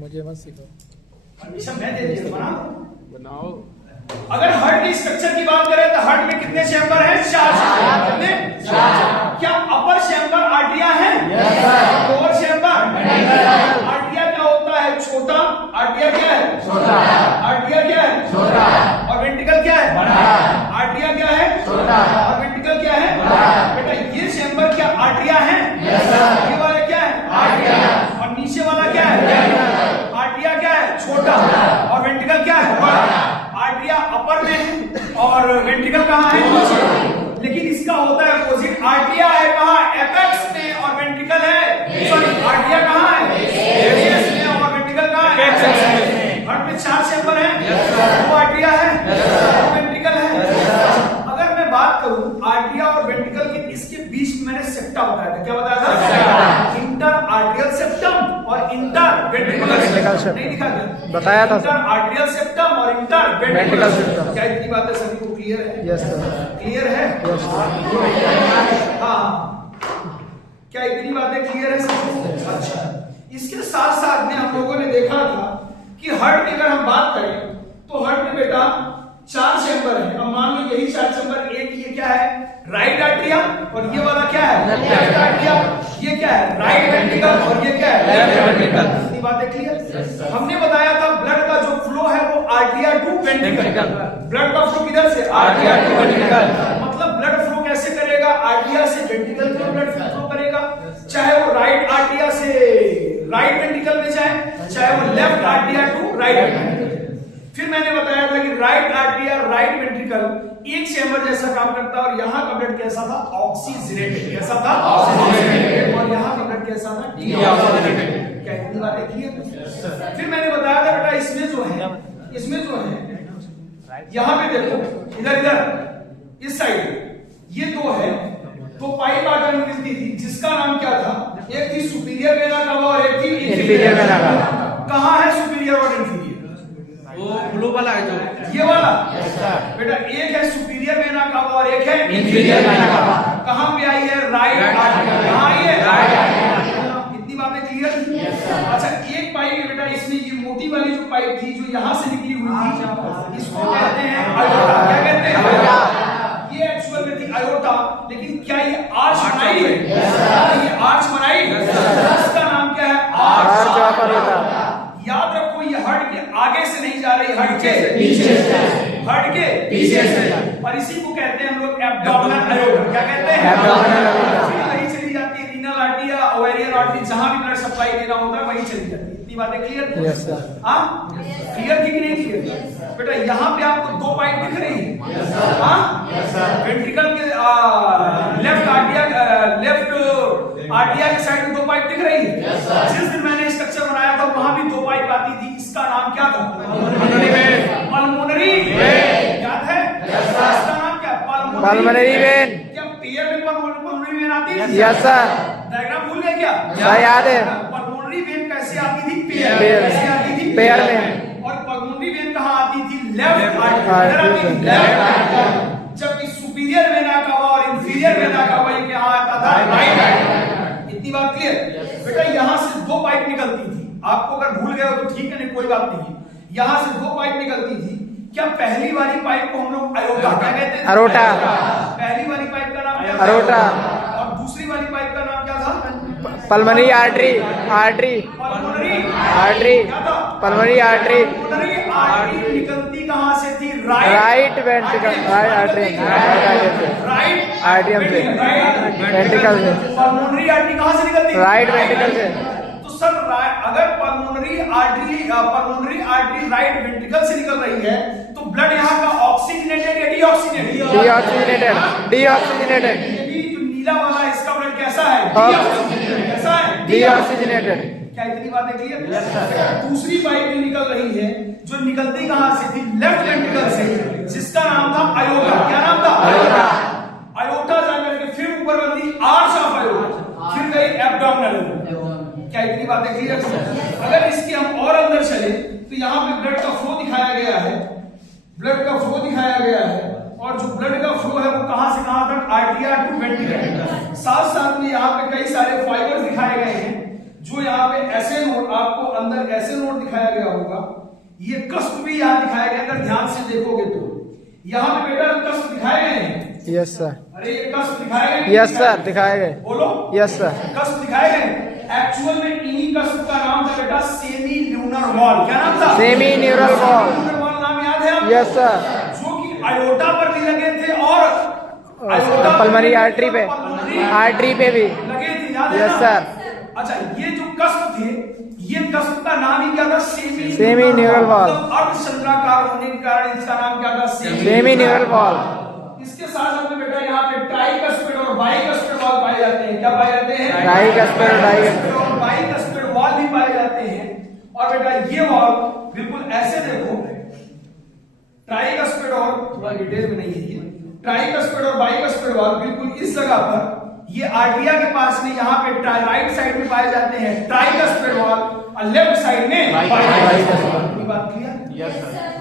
मुझे मत सिखाओ, परमिशन मैं दे दिया, बनाओ। अगर हार्ट की स्ट्रक्चर की बात करें तो हार्ट में कितने चैम्बर हैं? 4 चैम्बर। कितने? 4। क्या अपर चैम्बर आर्टिया है? Lower chamber? आर्टिया क्या होता है? छोटा। आर्टिया क्या है? छोटा। आर्टिया क्या है? छोटा। और वेंट्रिकल क्या है? बड़ा। आर्टिया क्या है? छोटा। और वेंट्रिकल क्या है? बड़ा। बेटा ये चैम्बर क्या आर्टिया है? ये वाला क्या है? आर्टिया। और नीचे वाला क्या है? आर्टिया क्या है? छोटा। और वेंट्रिकल क्या है? बड़ा। आर्टिया अपर में है और वेंट्रिकल कहाँ है? नीचे। लेकिन इसका होता है अपोजिट। आर्टिया है कहाँ? एपेक्स में और वेंट्रिकल है, सॉरी, आर्टिया कहाँ है? रेडियस में और वेंट्रिकल कहाँ है? एपेक्स में। हार्ट में 4 चैम्बर हैं, वो आर्टिया है, वो वेंट्रिकल है। अगर मैं बात करूं आर्टिया और वेंट्रिकल के इसके बीच में मैंने सेप्टा बताया था। क्या बताया था? इंटर आर्टियल सेप्टम और इंटर वेंट्रिकुलर सेप्टम। नहीं दिखा क्या? बताया था। इंटर आर्टियल सेप्टम और इंटर वेंट्रिकुलर सेप्टम। क्या इतनी बातें सभी को क्लियर है? Yes sir. क्लियर है? Yes sir. हाँ, क्या इतनी बातें क्लियर है सबको? अच्छा, इसके साथ साथ में हम लोगों ने देखा था कि हार्ट की अगर हम बात करें तो हार्ट में बेटा 4 चैम्बर है। अब मान लो यही 4 चैम्बर, एक ये क्या है? राइट आर्टिया, और ये वाला क्या है? लेफ्ट आर्टिया। ये क्या है? राइट वेंट्रिकल, और ये क्या है? Left ventricle. इतनी बातें क्लियर? हमने बताया था ब्लड का जो फ्लो है वो आर्टिया टू वेंट्रिकल। ब्लड का फ्लो किधर से? आर्टिया टू वेंट्रिकल। मतलब ब्लड फ्लो कैसे करेगा? आर्टिया से वेंट्रिकल में ब्लड फ्लो करेगा, चाहे वो राइट आर्टिया से राइट वेंट्रिकल में जाए, चाहे वो लेफ्ट आर्टिया टू राइट वेंट्रिकल। फिर मैंने बताया था कि राइट आर्टिया राइट वेंट्रिकल एक चैम्बर जैसा काम करता है, और यहाँ का ब्लड कैसा था? ऑक्सीजनेटेड। कैसा था? ऑक्सीजनेटेड। और यहाँ का ब्लड कैसा था? डीऑक्सीजनेटेड। क्या इतनी बातें क्लियर? फिर मैंने बताया था बेटा इसमें जो है यहाँ पे देखो, इधर इस साइड ये दो है, तो पाइप आकर मिलती थी जिसका नाम क्या था? एक थी सुपीरियर वेना कावा और एक थी इंफीरियर वेना कावा। कहाँ है सुपीरियर और इंफीरियर? वो ब्लू वाला है जो ये वाला। बेटा एक है सुपीरियर वेना कावा और एक है इंफीरियर वेना कावा। कहाँ पे आई है? राइट आर्टिया। कहाँ आई है? राइट आर्टिया। इतनी बातें क्लियर? अच्छा, एक पाइप है बेटा, इसमें ये मोटी वाली जो पाइप थी जो यहाँ से निकली हुई थी, इसको कहते हैं आयोटा। क्या कहते हैं? ये एक्चुअल में थी आयोटा, लेकिन क्या ये आर्च बनाई है? ये आर्च बनाई, इसका नाम क्या है? Arch of iota. याद रखो ये हार्ट के आगे से नहीं जा रही, हार्ट के पीछे से, हार्ट के पीछे से, और इसी को कहते हैं हम लोग एब्डोमिनल आयोटा। क्या कहते हैं? Abdominal iota. वहीं चली जाती है रीनल आर्टरी, ओवेरियन आर्टरी, जहां भी ब्लड सप्लाई देना होता है वहीं चली जाती है। इतनी बातें क्लियर? Yes sir. हाँ, क्लियर थी कि नहीं क्लियर? बेटा यहाँ पे आपको 2 पाइप दिख रही है। हाँ, वेंट्रिकल के लेफ्ट आर्टिया के साइड में 2 पाइप दिख रही है। जिस दिन मैंने स्ट्रक्चर बनाया था वहां भी 2 पाइप आती थी। इसका नाम क्या था? Pulmonary vein. याद है? इसका नाम क्या? Pulmonary vein. क्या पेयर में पल्मोनरी वेन आती है? Yes sir. डायग्राम भूल गए क्या? याद है। पल्मोनरी वेन कैसे आती थी? पेयर। कैसे आती थी? पेयर में। और पल्मोनरी वेन कहाँ आती थी? लेफ्ट आर्टिया। जबकि सुपीरियर वेना कावा और इंफीरियर वेना कावा ये क्या आता था? राइट आर्टिया। इतनी बात क्लियर? बेटा यहाँ से 2 पाइप निकलती थी। आपको अगर भूल गए हो तो ठीक है, नहीं कोई बात नहीं। यहाँ से 2 पाइप निकलती थी। क्या पहली वाली पाइप को हम लोग अयोटा क्या कहते हैं? अरोटा। पहली वाली पाइप का नाम क्या था? अरोटा। और दूसरी वाली पाइप का नाम क्या था? Pulmonary artery. Artery. Pulmonary artery. क्या था? Pulmonary artery. पल्मोनरी आर्टरी निकलती कहाँ से थी? Right ventricle, right artery, right आर्टियम से, वेंट्रिकल से। पल्मोनरी आर्टरी कहाँ से निकलती है? राइट वेंट्रिकल से। तो सर अगर पल्मोनरी आर्टरी राइट वेंट्रिकल से निकल रही है तो ब्लड यहाँ का ऑक्सीजनेटेड या डीऑक्सीजनेटेड? डीऑक्सीजनेटेड। डीऑक्सीजनेटेड। ये जो नीला वाला इसका ब्लड कैसा है? डीऑक्सीजनेटेड। कैसा है? डीऑक्सीजनेटेड। क्या इतनी बातें क्लियर? दूसरी पाइप निकल रही है जो निकलती कहां से थी? लेफ्ट वेंट्रिकल से, जिसका नाम था आयोटा। क्या नाम था? आयोटा। आयोटा जाकर के फिर ऊपर बनती आर्च ऑफ आयोटा, फिर गई एब्डोमिनल। क्या इतनी बातें क्लियर? अगर इसके हम और अंदर चले तो यहाँ पे ब्लड का फ्लो दिखाया गया है। ब्लड का फ्लो दिखाया गया है, और जो ब्लड का फ्लो है वो कहां से कहां तक? आर्टिया टू वेंट्रिकल। साथ साथ में यहाँ पे कई सारे फाइबर्स दिखाए गए हैं जो यहाँ पे ऐसे नोड आपको अंदर ऐसे नोड दिखाया गया होगा, ये कस्प भी यहाँ दिखाया गया। अगर ध्यान से देखोगे तो यहाँ पे बेटा कस्प दिखाए गए हैं। Yes sir. अरे ये कस्प दिखाए गए। यस सर, दिखाए गए। बोलो। Yes sir. कस्प दिखाए गए। एक्चुअल में इन्हीं कस्प का नाम था बेटा सेमी ल्यूनर वॉल। क्या नाम था? Semi neural wall. Lunar wall नाम याद है आपको? Yes sir. जो कि आयोटा पर भी लगे थे और पल्मोनरी आर्टरी पे, आर्टरी पे भी लगे थे, याद है? Yes sir. अच्छा, ये जो कस्प थे, ये कस्प का नाम ही क्या था? Semi neural wall. अर्धचंद्राकार होने के कारण इसका नाम क्या था? Semi neural wall. इसके साथ साथ में बेटा यहाँ पे ट्राइकस्पिड और बाइकस्पिड वॉल पाए जाते हैं। क्या पाए जाते हैं? ट्राइकस्पिड और बाइकस्पिड और बाइकस्पिड वॉल भी पाए जाते हैं। और बेटा ये वॉल बिल्कुल ऐसे देखो, ट्राइकस्पिड और थोड़ा डिटेल में नहीं है ये, ट्राइकस्पिड और बाइकस्पिड वॉल बिल्कुल इस जगह पर, ये आर्टिया के पास में यहाँ पे राइट साइड में पाए जाते हैं ट्राइकस्पिड वॉल और लेफ्ट साइड में बाइकस्पिड। बात क्लियर? Yes sir.